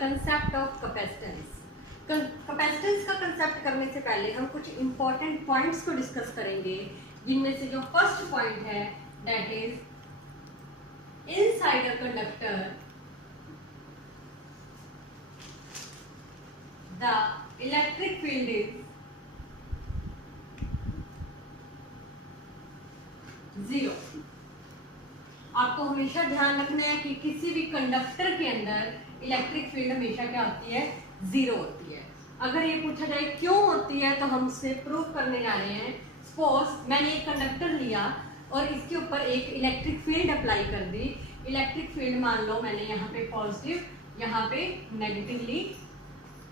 Concept of capacitance. Capacitance का concept करने से पहले हम कुछ इंपॉर्टेंट पॉइंट्स को डिस्कस करेंगे, जिनमें से जो फर्स्ट पॉइंट है that is inside a conductor the electric field is zero. आपको हमेशा ध्यान रखना है कि किसी भी कंडक्टर के अंदर इलेक्ट्रिक फील्ड हमेशा क्या होती है, जीरो होती है। अगर ये पूछा जाए क्यों होती है तो हम उससे प्रूव करने जा रहे हैं। सपोज मैंने एक कंडक्टर लिया और इसके ऊपर एक इलेक्ट्रिक फील्ड अप्लाई कर दी। इलेक्ट्रिक फील्ड मान लो मैंने यहाँ पे पॉजिटिव, यहाँ पे नेगेटिव ली।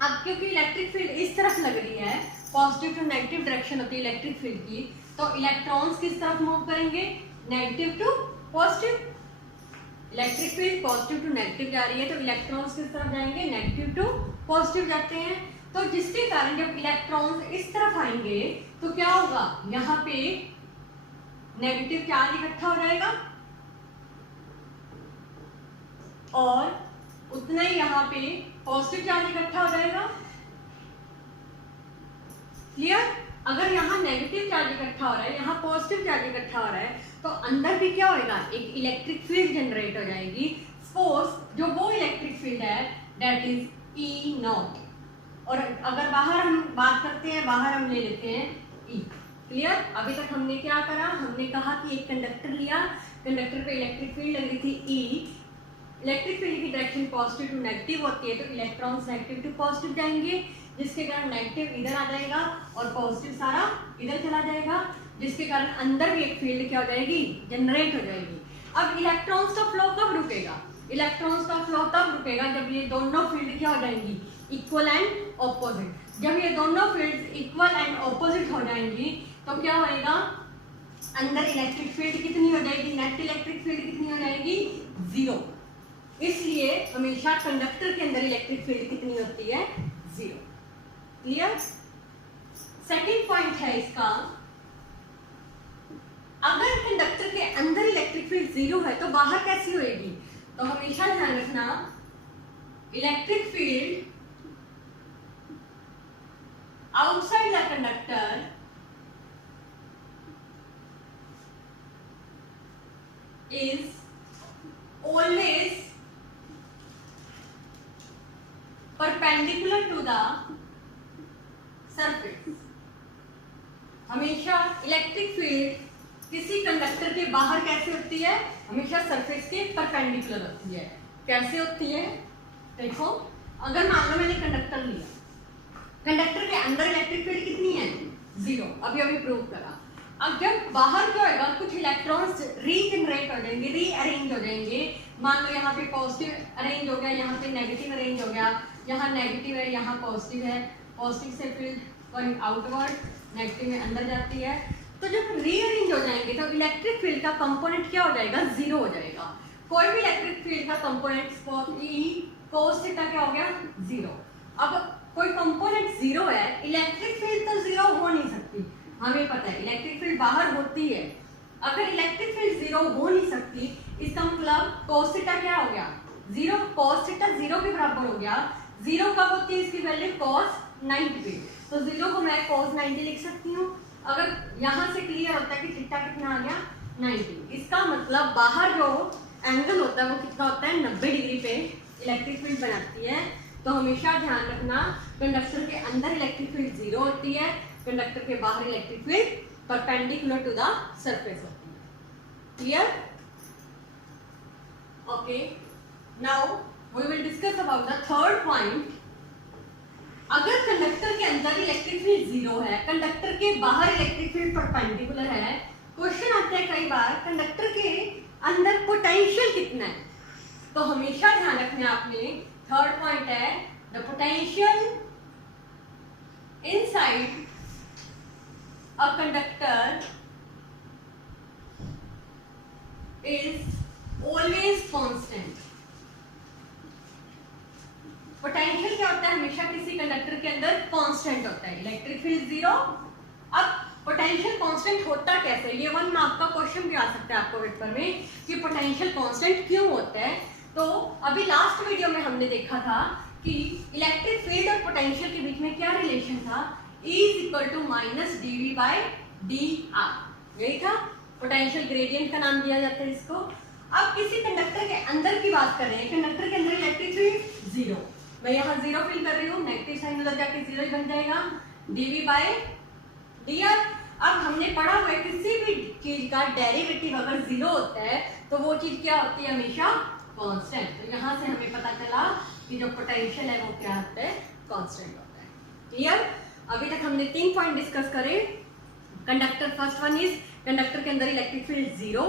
अब क्योंकि इलेक्ट्रिक फील्ड इस तरफ लग रही है, पॉजिटिव टू नेगेटिव डायरेक्शन होती है इलेक्ट्रिक फील्ड की, तो इलेक्ट्रॉन्स किस तरफ मूव करेंगे, negative to positive. Electric field positive to negative जा रही है तो इलेक्ट्रॉन्स किस तरफ जाएंगे, नेगेटिव टू पॉजिटिव जाते हैं। तो जिसके कारण जब इलेक्ट्रॉन्स इस तरफ आएंगे तो क्या होगा, यहाँ पे नेगेटिव चार्ज इकट्ठा हो जाएगा और उतना ही यहाँ पे पॉजिटिव चार्ज इकट्ठा हो जाएगा। क्लियर? अगर यहाँ नेगेटिव चार्ज इकट्ठा हो रहा है, यहाँ पॉजिटिव चार्ज इकट्ठा हो रहा है, तो अंदर भी क्या होगा, एक इलेक्ट्रिक फील्ड जनरेट हो जाएगी। सपोज जो वो इलेक्ट्रिक फील्ड है दैट इज ई नॉट, और अगर बाहर हम बात करते हैं, बाहर हम ले लेते हैं ई। क्लियर? अभी तक हमने क्या करा, हमने कहा कि एक कंडक्टर लिया, कंडक्टर पे इलेक्ट्रिक फील्ड लग रही थी ई। इलेक्ट्रिक फील्ड की डायरेक्शन पॉजिटिव टू नेगेटिव होती है तो इलेक्ट्रॉन्स नेगेटिव टू पॉजिटिव जाएंगे, जिसके कारण नेगेटिव इधर आ जाएगा और पॉजिटिव सारा इधर चला जाएगा, जिसके कारण अंदर भी एक फील्ड क्या हो जाएगी, जनरेट हो जाएगी। अब इलेक्ट्रॉन्स का फ्लो कब रुकेगा, इलेक्ट्रॉन्स का फ्लो तब रुकेगा जब ये दोनों फील्ड क्या हो जाएंगी, इक्वल एंड ऑपोजिट। जब ये दोनों फील्ड इक्वल एंड ऑपोजिट हो जाएंगी तो क्या होएगा, अंदर इलेक्ट्रिक फील्ड कितनी हो जाएगी, नेट इलेक्ट्रिक फील्ड कितनी हो जाएगी, जीरो। इसलिए हमेशा कंडक्टर के अंदर इलेक्ट्रिक फील्ड कितनी होती है, जीरो। क्लियर? सेकंड पॉइंट है इसका, अगर कंडक्टर के अंदर इलेक्ट्रिक फील्ड जीरो है तो बाहर कैसी होएगी, तो हमेशा ध्यान रखना electric field outside the conductor is always perpendicular to the surface। हमेशा इलेक्ट्रिक फील्ड किसी कंडक्टर के बाहर कैसे होती है, हमेशा सरफेस के परपेंडिकुलर होती है। कैसे होती है, देखो अगर मान लो मैंने कंडक्टर लिया, कंडक्टर के अंदर इलेक्ट्रिक फील्ड कितनी है, जीरो, अभी अभी प्रूव करा। अब जब बाहर क्या होगा, कुछ इलेक्ट्रॉन्स रीजनरेट हो जाएंगे, रीअरेंज हो जाएंगे। मान लो यहाँ पे पॉजिटिव अरेंज हो गया, यहाँ पे नेगेटिव अरेंज हो गया, यहाँ नेगेटिव है, यहाँ पॉजिटिव है, पॉजिटिव से फील्ड गोइंग आउटवर्ड, नेगेटिव में अंदर जाती है। तो जब रीअरेंज हो जाएंगे तो इलेक्ट्रिक फील्ड का कंपोनेंट क्या हो जाएगा, जीरो हो जाएगा। कोई भी इलेक्ट्रिक फील्ड का कंपोनेंट ई कोस थीटा क्या हो गया, जीरो। अब कोई कंपोनेंट जीरो है, इलेक्ट्रिक फील्ड तो जीरो हो नहीं सकती, हमें पता है इलेक्ट्रिक फील्ड बाहर होती है। अगर इलेक्ट्रिक फील्ड जीरो हो नहीं सकती, इसका मतलब cos थीटा क्या हो गया, जीरो। cos थीटा जीरो के बराबर हो गया। जीरो कब होती है, इसकी वैल्यू cos 90, तो जीरो को मैं cos 90 लिख सकती हूँ। अगर यहाँ से क्लियर होता है कि थीटा कितना आ गया, 90। इसका मतलब बाहर जो एंगल होता है वो कितना होता है, 90 डिग्री पे इलेक्ट्रिक फील्ड बनाती है। तो हमेशा ध्यान रखना कंडक्टर के अंदर इलेक्ट्रिक फील्ड जीरो होती है, कंडक्टर के बाहर electric field perpendicular to the surface होती है। Clear? Okay, now we will discuss about the third point. अगर कंडक्टर के अंदर इलेक्ट्रिक फील्ड जीरो है, कंडक्टर के बाहर इलेक्ट्रिक फील्ड परपेंडिकुलर है, क्वेश्चन आते हैं कई बार कंडक्टर के अंदर पोटेंशियल कितना है, तो हमेशा ध्यान रखना आपने, थर्ड पॉइंट है the potential inside a conductor is always constant। Potential क्या होता है, हमेशा किसी कंडक्टर के अंदर कांस्टेंट होता है, इलेक्ट्रिक फील्ड जीरो। अब पोटेंशियल कांस्टेंट होता कैसे, ये 1 मार्क का क्वेश्चन भी आ सकता है आपको पेपर में कि पोटेंशियल कांस्टेंट क्यों होता है। तो अभी लास्ट वीडियो में हमने देखा था कि इलेक्ट्रिक फील्ड और पोटेंशियल के बीच में क्या रिलेशन था, E equal to minus dV by dr, यही था। पोटेंशियल ग्रेडियंट का नाम दिया जाता है इसको। अब किसी कंडक्टर के अंदर की बात कर रहे हैं, कंडक्टर के अंदर इलेक्ट्रिक फील्ड जीरो, मैं यहाँ जीरो फिल कर रही हूँ, नेगेटिव साइन उधर जाके जीरो ही बन जाएगा, dV बाई dr। अब हमने पढ़ा हुआ है किसी भी चीज का डेरिवेटिव अगर जीरो होता है तो वो चीज क्या होती है, हमेशा कांस्टेंट। तो यहाँ से हमें पता चला कि जो पोटेंशियल है वो क्या होता है, कांस्टेंट होता है। क्लियर? अभी तक हमने 3 पॉइंट डिस्कस करे। Conductor, first one is conductor के अंदर electric field zero,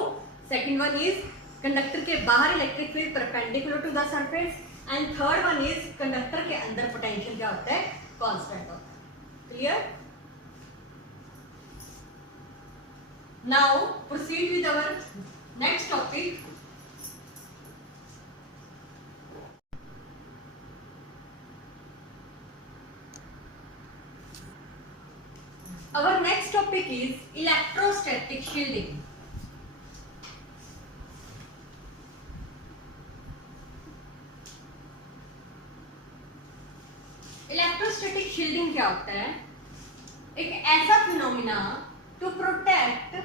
second one is conductor के बाहर electric field perpendicular to the surface, and third one is conductor के अंदर पोटेंशियल क्या होता है, कांस्टेंट होता है। Clear? Now proceed with our next topic. Our next topic is electrostatic shielding. Electrostatic shielding क्या होता है? एक ऐसा phenomena to protect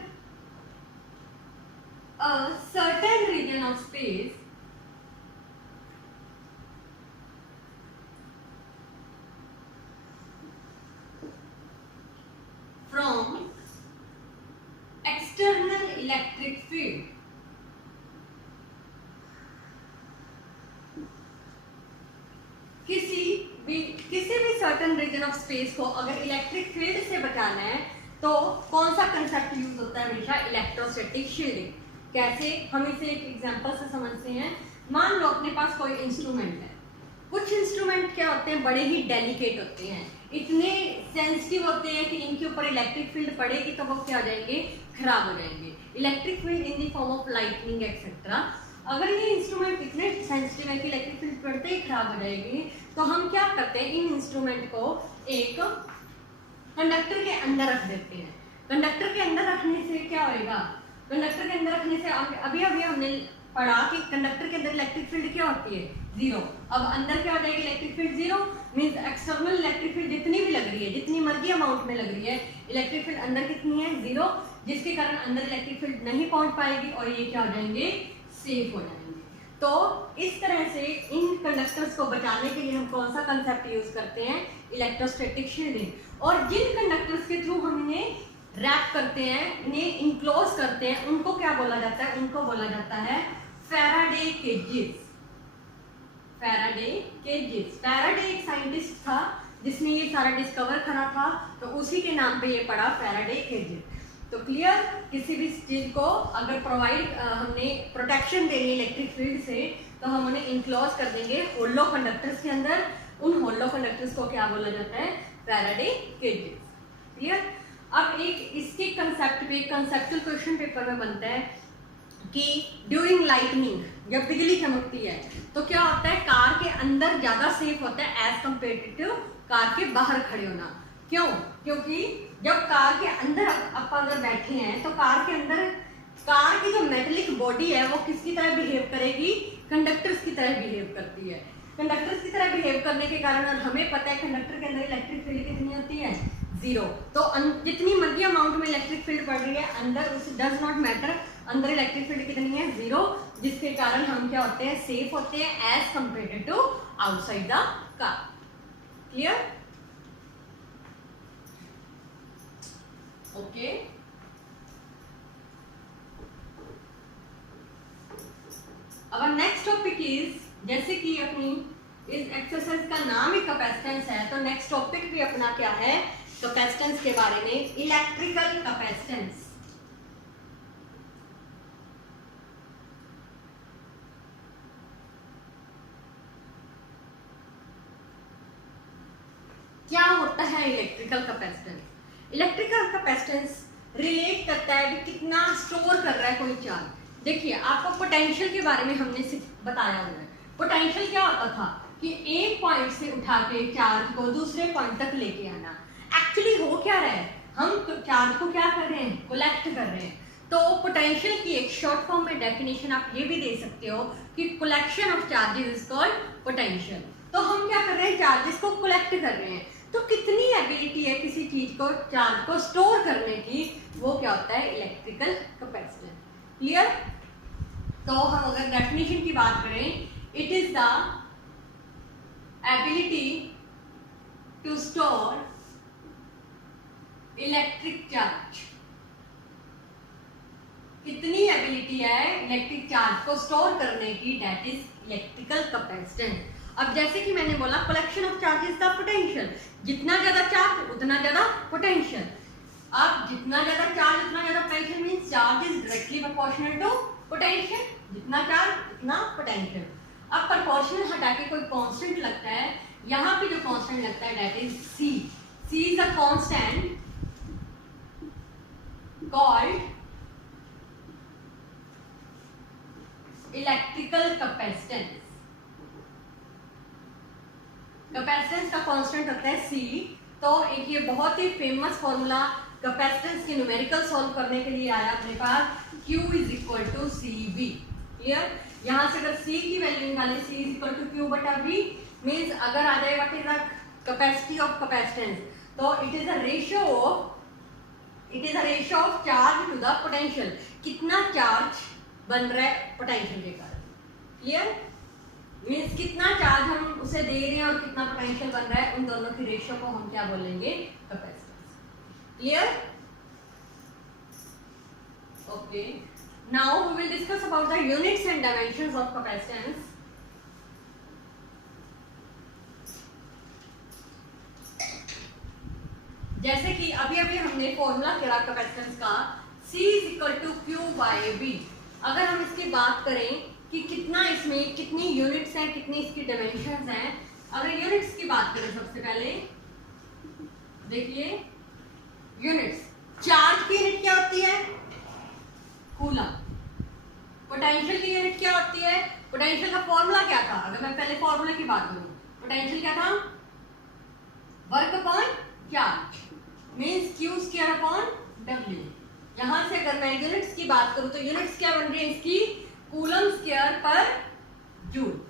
a certain region of space from external electric field. किसी भी सर्टेन रीजन ऑफ स्पेस को अगर electric field से बचाना है तो कौन सा कंसेप्ट यूज होता है, हमेशा इलेक्ट्रोस्टैटिक शील्डिंग। कैसे, हम इसे एक एग्जांपल से समझते हैं। मान लो अपने पास कोई इंस्ट्रूमेंट है, कुछ इंस्ट्रूमेंट क्या होते हैं, बड़े ही डेलिकेट होते हैं, इतने सेंसिटिव होते हैं कि इनके ऊपर इलेक्ट्रिक फील्ड पड़ेगी तो वो क्या हो जाएंगे, खराब हो जाएंगे। Electric field in the form of lightning etcetera. अगर ये इंस्ट्रूमेंट इतने सेंसिटिव है कि इलेक्ट्रिक फील्ड पड़ते ही खराब हो जाएगी, तो हम क्या करते हैं, इन इंस्ट्रूमेंट को एक कंडक्टर के अंदर रख देते हैं। कंडक्टर के अंदर रखने से क्या होएगा, कंडक्टर के अंदर रखने से अभी हमने पढ़ा कि कंडक्टर के अंदर इलेक्ट्रिक फील्ड क्या होती है, जीरो। अब अंदर क्या हो जाएगी, electric field zero, means external electric field जितनी भी लग रही है, जितनी मर्जी अमाउंट में लग रही है, इलेक्ट्रिक फील्ड अंदर कितनी है, जीरो, जिसके कारण अंदर इलेक्ट्रिक फील्ड नहीं पहुंच पाएगी और ये क्या हो जाएंगे, सेफ हो जाएंगे। तो इस तरह से इन कंडक्टर्स को बचाने के लिए हम कौन सा कंसेप्ट यूज करते हैं, इलेक्ट्रोस्टैटिक शील्डिंग। और जिन कंडक्टर्स के थ्रू हम इन्हें रैप करते हैं, इन्हें इनक्लोज करते हैं, उनको क्या बोला जाता है, उनको बोला जाता है फैराडे केजेस। फैराडे केजेस, फैराडे एक साइंटिस्ट था जिसने ये सारा डिस्कवर करा था, तो उसी के नाम पे ये पड़ा फैराडे केजेस। तो क्लियर, किसी भी चीज को अगर हमने प्रोटेक्शन देनी है इलेक्ट्रिक फील्ड से, तो हम उन्हें इनक्लोज कर देंगे होलो कंडक्टर्स के अंदर। उन होलो कंडक्टर्स को क्या बोला जाता है, फैराडे केजेस। क्लियर? अब एक इसके कंसेप्ट पे कंसेप्चुअल क्वेश्चन पेपर में बनता है कि ड्यूरिंग लाइटनिंग, जब बिजली चमकती है तो क्या होता है, कार के अंदर ज्यादा सेफ होता है एज कम्पेयर टू कार के बाहर खड़े होना। क्यों? क्योंकि जब कार के अंदर आप अगर बैठे हैं तो कार के अंदर कार की जो मेटेलिक बॉडी है वो किसकी तरह बिहेव करेगी, कंडक्टर्स की तरह बिहेव करती है। कंडक्टर्स की तरह बिहेव करने के कारण, और हमें पता है कंडक्टर के अंदर इलेक्ट्रिक फील्ड कितनी होती है, जीरो। तो जितनी मर्जी अमाउंट में इलेक्ट्रिक फील्ड पड़ रही है अंदर, उस डज नॉट मैटर, अंदर इलेक्ट्रिक फील्ड कितनी है, जीरो, जिसके कारण हम क्या होते हैं, सेफ होते हैं as compare to outside the car. Clear? Okay, अब नेक्स्ट टॉपिक इज, जैसे कि अपनी इस एक्सरसाइज का नाम ही कैपेसिटेंस है, तो नेक्स्ट टॉपिक भी अपना क्या है, कैपेसिटेंस के बारे में, इलेक्ट्रिकल कैपेसिटेंस। क्या होता है electrical capacitance? Electrical capacitance relate करता है कि कितना स्टोर कर रहा है कोई चार्ज। देखिए, आपको पोटेंशियल के बारे में हमने सिर्फ बताया हुआ है। पोटेंशियल क्या होता था कि एक पॉइंट से उठा के चार्ज को दूसरे पॉइंट तक लेके आना। एक्चुअली हो क्या रहा है, हम चार्ज को क्या कर रहे हैं, कलेक्ट कर रहे हैं। तो पोटेंशियल की एक शॉर्ट फॉर्म में डेफिनेशन आप ये भी दे सकते हो कि collection of charges is called potential. तो हम क्या कर रहे हैं, चार्जेस को कलेक्ट कर रहे हैं। तो कितनी एबिलिटी है किसी चीज को, चार्ज को स्टोर करने की, वो क्या होता है, इलेक्ट्रिकल कैपेसिटेंस। क्लियर? तो हम अगर डेफिनेशन की बात करें, it is the ability to store electric charge. कितनी एबिलिटी है इलेक्ट्रिक चार्ज को स्टोर करने की, दैट इज इलेक्ट्रिकल कैपेसिटेंस। अब जैसे कि मैंने बोला, collection of charge is the potential, जितना ज्यादा चार्ज उतना ज्यादा पोटेंशियल। अब जितना ज्यादा चार्ज उतना ज्यादा potential means charge is directly proportional to potential, जितना चार्ज उतना पोटेंशियल। अब प्रोपोर्शनल हटा के कोई कांस्टेंट लगता है, यहाँ पे जो कांस्टेंट लगता है that is C. C is a constant called electrical capacitance. Capacitance का कांस्टेंट होता है सी। तो एक ये बहुत ही फेमस फॉर्मूला कैपेसिटेंस के न्यूमेरिकल सॉल्व करने के लिए आया अपने पास, Q is equal to C V. Clear? यहाँ से अगर C की वैल्यू निकालें, C is equal to Q बटा V, मीन्स अगर आ जाए what is the capacity of capacitance, तो it is a ratio of charge to the potential. कितना चार्ज बन रहा है पोटेंशियल के कारण। क्लियर? मीन्स कितना चार्ज हम उसे दे रहे हैं और कितना पोटेंशियल बन रहा है, उन दोनों की रेशियो को हम क्या बोलेंगे, capacitance. Clear? Okay, now we will discuss about the units and dimensions of capacitance. जैसे कि अभी हमने फॉर्मूला किया कैपेसिटेंस का, C is equal to Q by V। अगर हम इसकी बात करें कि कितना इसमें कितनी यूनिट्स हैं, कितनी इसकी डायमेंशंस हैं, अगर यूनिट्स की बात करें सबसे पहले देखिए, यूनिट्स, चार्ज की यूनिट क्या होती है, कूलम। पोटेंशियल की यूनिट क्या होती है, पोटेंशियल का फॉर्मूला क्या था, अगर मैं पहले फॉर्मूला की बात करूं, पोटेंशियल क्या था, work upon charge means Q square upon W। यहां से अगर मैं यूनिट्स की बात करूं तो यूनिट्स क्या बन रही है इसकी, कूलम स्क्वायर पर जूल।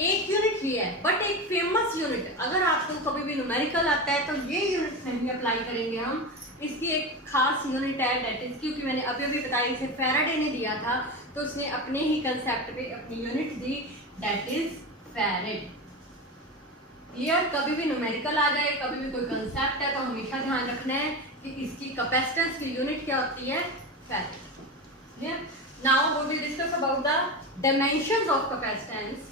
एक यूनिट ही है बट एक फेमस यूनिट, अगर आपको कभी भी न्यूमेरिकल आता है तो ये यूनिट नहीं अप्लाई करेंगे हम। इसकी एक खास यूनिट है दैट इज, क्योंकि मैंने अभी बताया इसे फैराडे ने दिया था, तो उसने अपने ही कंसेप्ट पे अपनी unit the, that is farad. Clear? कभी भी न्यूमेरिकल आ जाए, कभी भी कोई कंसेप्ट है, तो हमेशा ध्यान रखना है कि इसकी कैपेसिटेंस की यूनिट क्या होती है, farad. Clear? Now we will discuss about the dimensions of capacitance.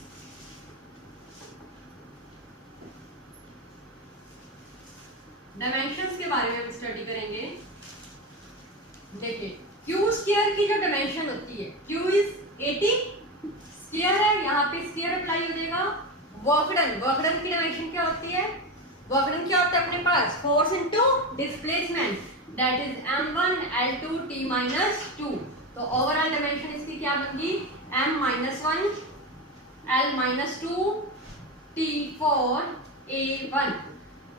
Dimensions के बारे में हम स्टडी करेंगे। देखिए, Q स्क्वायर की जो डायमेंशन होती है, Q इज 80 स्क्वायर है, यहाँ पे स्क्वायर अप्लाई हो जाएगा। वर्क डन की डायमेंशन क्या होती है, वर्क डन क्या होता है अपने पास, force into displacement, that is m1 L2 T minus 2। तो ओवरऑल डायमेंशन इसकी क्या बनगी, m-1 L-2 T4 A1।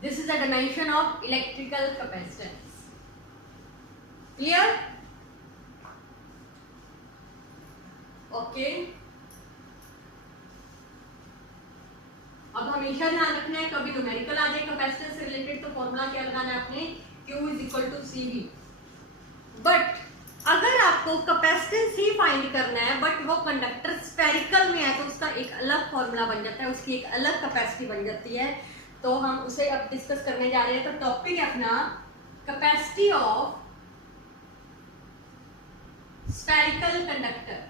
This is the dimension of electrical capacitance. Clear? Okay, अब हमेशा ध्यान रखना है, कभी न्यूमेरिकल आ जाए कैपेसिटेंस से रिलेटेड तो फॉर्मूला क्या लगाना है आपने, Q is equal to CV। But अगर आपको कैपेसिटेंस ही फाइंड करना है बट वो कंडक्टर स्फेरिकल में है, तो उसका एक अलग फॉर्मूला बन जाता है, उसकी एक अलग कैपेसिटी बन जाती है। तो हम उसे अब डिस्कस करने जा रहे हैं। तो टॉपिक है अपना कैपेसिटी ऑफ स्फेरिकल कंडक्टर।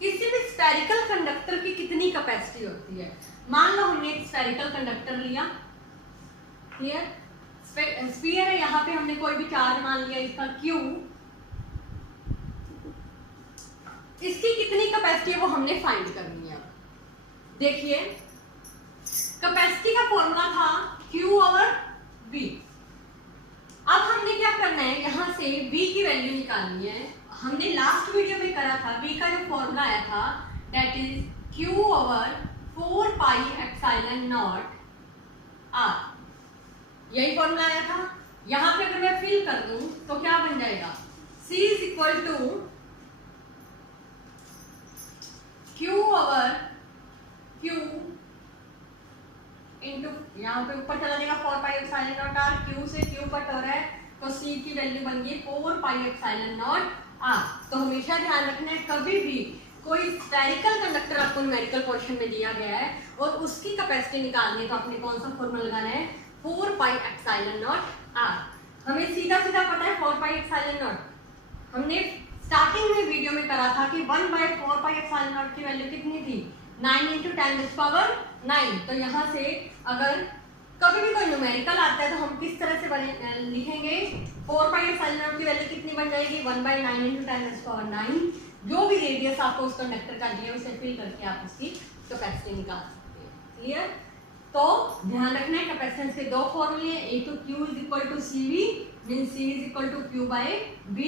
किसी भी स्फेरिकल कंडक्टर की कितनी कैपेसिटी होती है। मान लो हमने एक स्फेरिकल कंडक्टर लिया, क्लियर, स्फीयर है, यहाँ पे हमने कोई भी चार्ज मान लिया इसका Q, इसकी कितनी कैपेसिटी है वो हमने फाइंड करनी है। देखिए, कैपेसिटी का फॉर्मूला था Q ओवर V। अब हमने क्या करना है, यहाँ से V की वैल्यू निकालनी है। हमने लास्ट वीडियो में करा था, V का जो फॉर्मूला आया था that is Q over 4 pi epsilon not R। यही फॉर्मूला आया था। यहाँ पे अगर मैं फिल कर दूं तो क्या बन जाएगा, C is equal to Q over Q into, यहाँ पे ऊपर चला जाएगा 4 pi epsilon naught R, Q से Q कट हो रहा है तो C की वैल्यू बन गई 4 पाई एप्सिलॉन नॉट आर। तो हमेशा ध्यान रखना है, कभी भी कोई स्फेरिकल कंडक्टर आपको न्यूमेरिकल पोर्शन में दिया गया है और उसकी कैपेसिटी निकालनी है तो आपने कौन सा फॉर्मूला लगाना है, 4 पाई एप्सिलॉन नॉट आर। हमें सीधा सीधा पता है 4 पाई एप्सिलॉन नॉट, हमने स्टार्टिंग में वीडियो में करा था कि 1/4 पाई एप्सिलॉन नॉट की वैल्यू कितनी थी, 9 × 10⁹ तो यहाँ से अगर कभी भी कोई न्यूमेरिकल आता है तो हम किस तरह से लिखेंगे, 4 पाई एप्सिलॉन नॉट की वैल्यू कितनी बन जाएगी, 1/9 × 10⁹। जो भी रेडियस आपको उस कंडक्टर का दिया उसे फिल करके आप उसकी कैपेसिटी निकाल सकते हैं। क्लियर? तो ध्यान रखना है कैपेसिटेंस के दो फॉर्मूले हैं, एक तो Q is equal to CV means C is equal to Q by V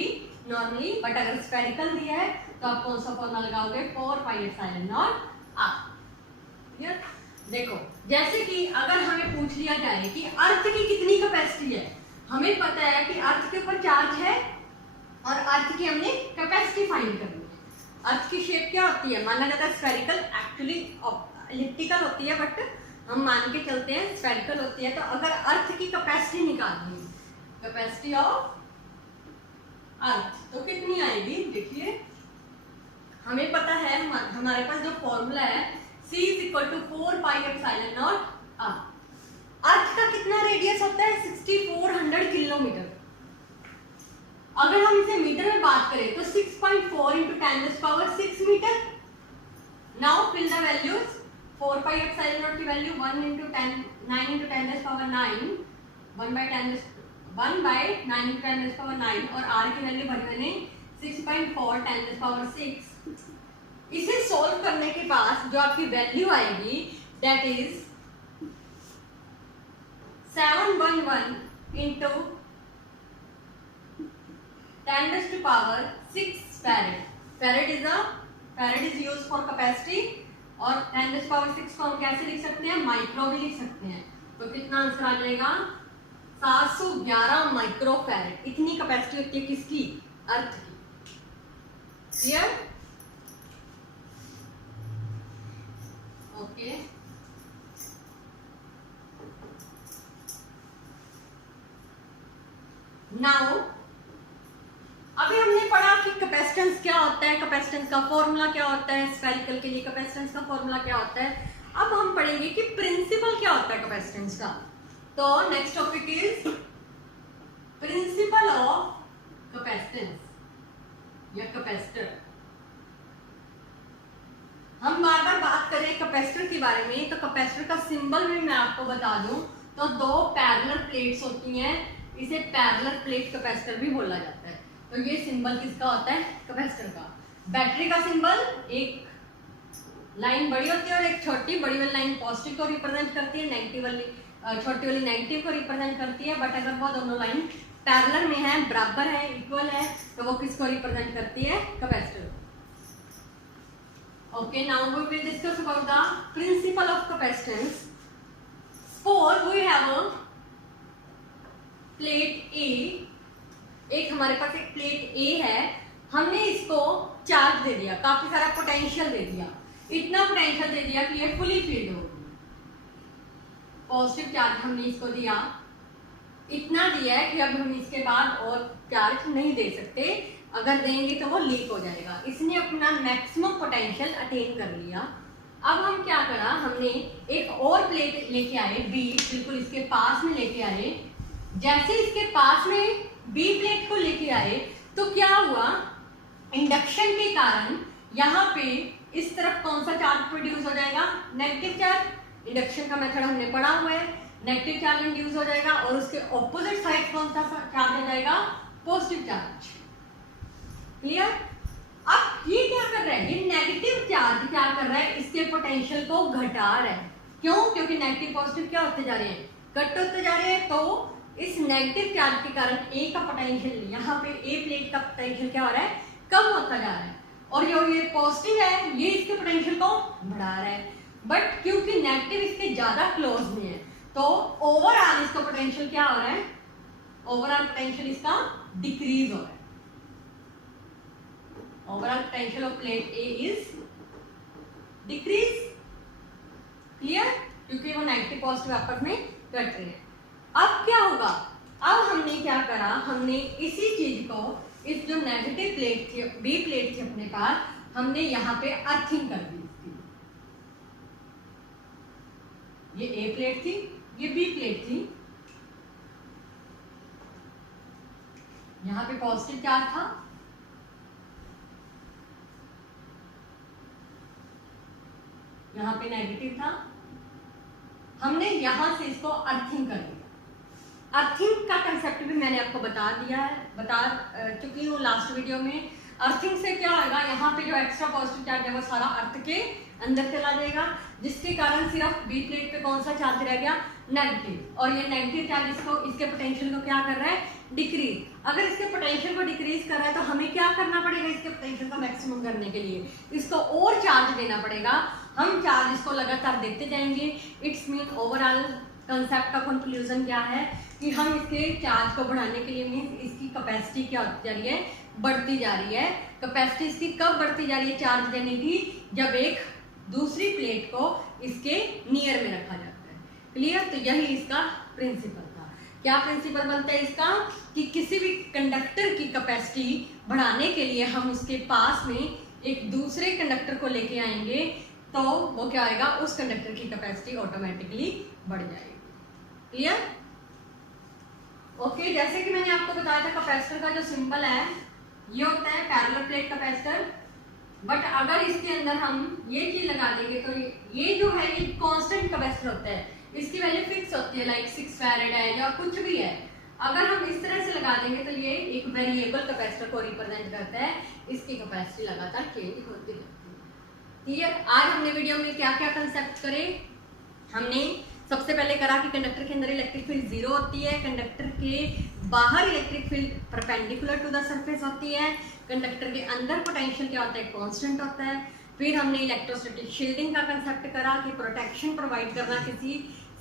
normally, but अगर स्फेरिकल दिया है तो आप कौन सा फॉर्मूला लगाओगे, 4 pi epsilon naught R. Clear? देखो जैसे कि अगर हमें पूछ लिया जाए कि अर्थ की कितनी कैपेसिटी है, हमें पता है कि अर्थ के ऊपर चार्ज है और अर्थ की हमने कैपेसिटी फाइंड करनी है। अर्थ की शेप क्या होती है, माना जाता है स्फेरिकल, एक्चुअली एलिप्टिकल होती है बट हम मान के चलते हैं स्फेरिकल होती है। तो अगर अर्थ की कैपेसिटी निकालनी है, कैपेसिटी ऑफ अर्थ, तो कितनी आएगी, देखिए हमें पता है हमारे पास जो फॉर्मूला है C is equal to 4 pi epsilon naught r. Earth का कितना रेडियस होता है, 6400 किलोमीटर। अगर हम इसे मीटर में बात करें तो 6.4 × 10⁶ metre. Now fill the values, 4 pi epsilon naught की वैल्यू 1 × 10 9 × 10⁹ 1/9 × 10⁹ और r की वैल्यू भरी मैंने 6.4 × 10⁶। इसे सॉल्व करने के बाद जो आपकी वैल्यू आएगी that is 711 × 10⁶ farad। farad is used for capacity और 10⁶ को हम कैसे लिख सकते हैं, माइक्रो भी लिख सकते हैं। तो कितना आंसर आ जाएगा, 711 माइक्रो फैरेड। इतनी कैपेसिटी होती है किसकी, अर्थ की। क्लियर? ओके, नाउ अभी हमने पढ़ा कि कैपेसिटेंस क्या होता है, कैपेसिटेंस का फॉर्मूला क्या होता है, स्फेरिकल के लिए कैपेसिटेंस का फॉर्मूला क्या होता है। अब हम पढ़ेंगे कि प्रिंसिपल क्या होता है कैपेसिटेंस का। तो next topic is principle of capacitance या कैपेसिटर। हम बार बार बात करें कैपेसिटर के बारे में, तो कैपेसिटर का सिंबल भी मैं आपको बता दूं तो दो पैरेलल प्लेट्स होती हैं, इसे पैरेलल प्लेट कैपेसिटर भी बोला जाता है। तो ये सिंबल किसका होता है, कैपेसिटर का। बैटरी का सिंबल, एक लाइन बड़ी होती है और एक छोटी, बड़ी वाली लाइन पॉजिटिव को रिप्रेजेंट करती है, नेगेटिव वाली छोटी वाली नेगेटिव को रिप्रेजेंट करती है। बट अगर वो दोनों लाइन पैरेलल में है, बराबर है, इक्वल है, तो वो किसको रिप्रेजेंट करती है, capacitor. Okay, now we will discuss about the principle of capacitance. Suppose we have a plate A. एक हमारे पास एक प्लेट A है, हमने इसको चार्ज दे दिया, काफी सारा पोटेंशियल दे दिया, इतना पोटेंशियल दे दिया कि ये फुली फील्ड हो गई। पॉजिटिव चार्ज हमने इसको दिया, इतना दिया है कि अब हम इसके बाद और चार्ज नहीं दे सकते, अगर देंगे तो वो लीक हो जाएगा। इसने अपना मैक्सिमम पोटेंशियल अटेन कर लिया। अब हम क्या करा, हमने एक और प्लेट लेके आए बी, बिल्कुल इसके पास में लेके आए। जैसे इसके पास में बी प्लेट को लेके आए तो क्या हुआ, इंडक्शन के कारण यहाँ पे इस तरफ कौन सा चार्ज प्रोड्यूस हो जाएगा, नेगेटिव चार्ज। इंडक्शन का मेथड हमने पढ़ा हुआ है, नेगेटिव चार्ज इंड्यूस हो जाएगा और उसके ऑपोजिट साइड कौन सा चार्ज हो जाएगा, पॉजिटिव चार्ज। क्लियर? अब ये क्या कर रहा है, ये नेगेटिव चार्ज क्या कर रहा है, इसके पोटेंशियल को घटा रहा है। क्यों? क्योंकि नेगेटिव पॉजिटिव क्या होते जा रहे हैं, कट होते जा रहे हैं। तो इस नेगेटिव चार्ज के कारण ए का पोटेंशियल, यहाँ पे ए प्लेट का पोटेंशियल क्या हो रहा है, कम होता जा रहा है, और जो ये पॉजिटिव है ये इसके पोटेंशियल को बढ़ा रहा है। बट क्योंकि नेगेटिव इसके ज्यादा क्लोज में है तो ओवरऑल इसका पोटेंशियल क्या हो रहा है, ओवरऑल पोटेंशियल इसका डिक्रीज हो रहा है। Overall potential of plate A is decrease. Clear? क्योंकि वो नेगेटिव पॉजिटिव आपस में कट रहे हैं। अब क्या होगा, अब हमने क्या करा, हमने इसी चीज को, इस जो नेगेटिव प्लेट थी, बी प्लेट थी अपने पास, हमने यहाँ पे अर्थिंग कर दी इसकी। ये ए प्लेट थी, ये बी प्लेट थी, यहाँ पे पॉजिटिव चार्ज था, यहाँ पे नेगेटिव था, हमने यहां से इसको अर्थिंग कर दिया। अर्थिंग का कंसेप्ट भी मैंने आपको बता दिया है, बता चुकी हूँ लास्ट वीडियो में। अर्थिंग से क्या होगा, यहाँ पे जो एक्स्ट्रा पॉजिटिव चार्ज है वो सारा अर्थ के अंदर चला जाएगा, जिसके कारण सिर्फ बी प्लेट पे कौन सा चार्ज रह गया, नेगेटिव। और ये नेगेटिव चार्ज इसको, इसके पोटेंशियल को क्या कर रहा है, डिक्रीज। अगर इसके पोटेंशियल को डिक्रीज कर रहा है तो हमें क्या करना पड़ेगा, इसके पोटेंशियल को मैक्सिमम करने के लिए इसको और चार्ज देना पड़ेगा। हम चार्ज इसको लगातार देते जाएंगे। इट्स मीन ओवरऑल कंसेप्ट का कंक्लूजन क्या है कि हम इसके चार्ज को बढ़ाने के लिए मीन इसकी कैपेसिटी क्या होती जा रही है, बढ़ती जा रही है। कैपेसिटी इसकी कब बढ़ती जा रही है चार्ज देने की, जब एक दूसरी प्लेट को इसके नियर में रखा जाता है। क्लियर? तो यही इसका प्रिंसिपल था। क्या प्रिंसिपल बनता है इसका, कि किसी भी कंडक्टर की कैपेसिटी बढ़ाने के लिए हम उसके पास में एक दूसरे कंडक्टर को लेके आएंगे तो वो क्या आएगा, उस कंडक्टर की कैपेसिटी ऑटोमेटिकली बढ़ जाएगी। क्लियर? ओके, जैसे कि मैंने आपको बताया था कैपेसिटर का जो सिंबल है ये होता है पैरेलल प्लेट कैपेसिटर। बट अगर इसके अंदर हम ये चीज लगा देंगे तो ये जो है ये कांस्टेंट कैपेसिटर होता है, इसकी वैल्यू फिक्स होती है, लाइक 6 फैरेड है या कुछ भी है। अगर हम इस तरह से लगा देंगे तो ये एक वेरिएबल कैपेसिटर को रिप्रेजेंट करता है, इसकी कैपेसिटी लगातार चेंज होती रहती है। क्लियर? आज हमने वीडियो में क्या क्या कंसेप्ट करे, हमने सबसे पहले करा कि कंडक्टर के अंदर इलेक्ट्रिक फील्ड 0 होती है, कंडक्टर के बाहर electric field perpendicular to the surface होती है, कंडक्टर के अंदर पोटेंशियल क्या होता है, कांस्टेंट होता है। फिर हमने इलेक्ट्रोस्टैटिक शील्डिंग का कंसेप्ट करा कि प्रोटेक्शन प्रोवाइड करना किसी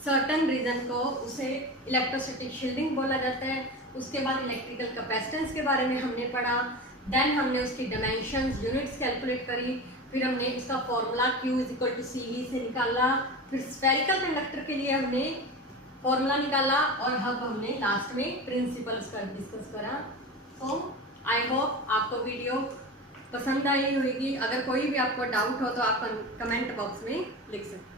सर्टन रीजन को, उसे इलेक्ट्रोस्टैटिक शील्डिंग बोला जाता है। उसके बाद इलेक्ट्रिकल कैपेसिटेंस के बारे में हमने पढ़ा, देन हमने उसकी डायमेंशंस, यूनिट्स कैलकुलेट करी, फिर हमने इसका फॉर्मूला Q = CV से निकाला, फिर स्फेरिकल कंडक्टर के लिए हमने फॉर्मूला निकाला और अब हमने लास्ट में प्रिंसिपल्स का डिस्कस करा। तो आई होप आपको वीडियो पसंद आई होगी। अगर कोई भी आपको डाउट हो तो आप कमेंट बॉक्स में लिख सकते हैं।